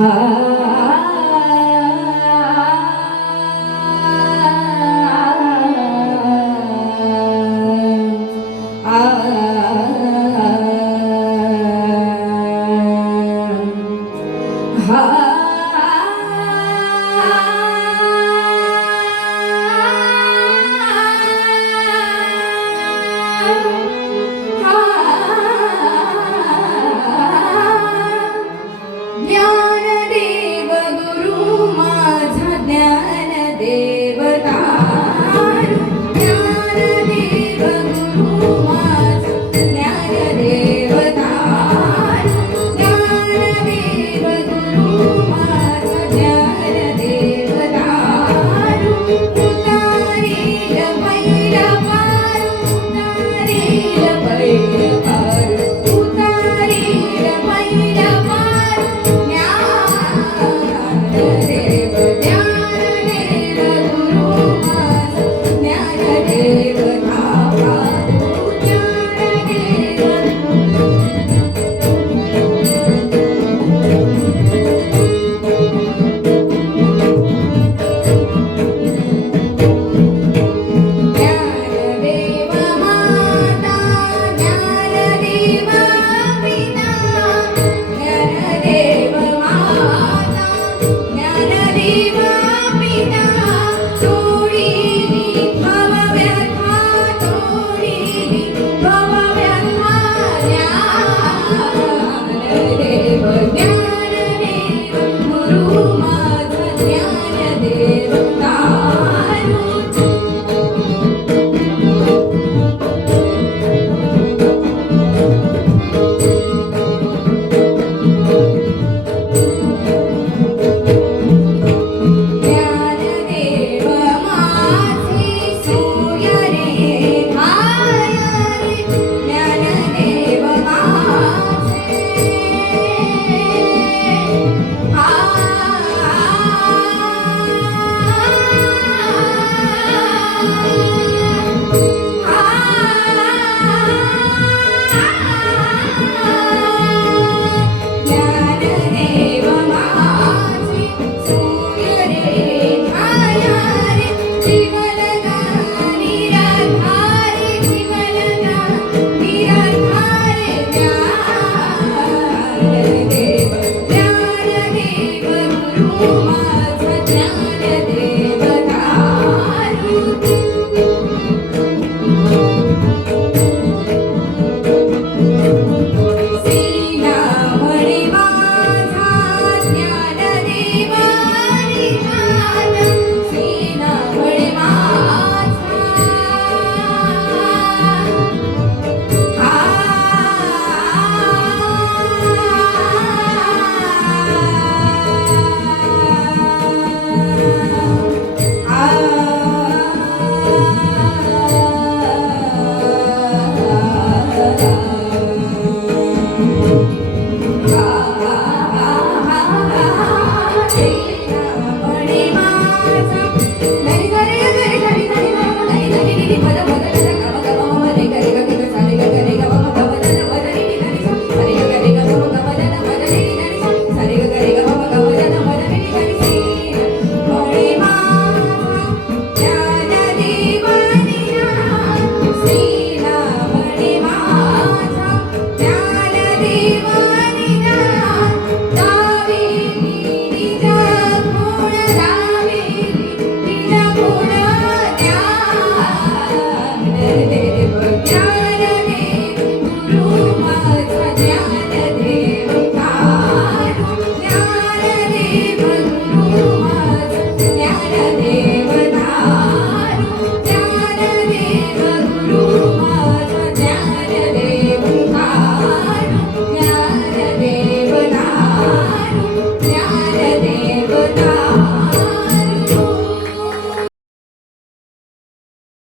Ah Uma see.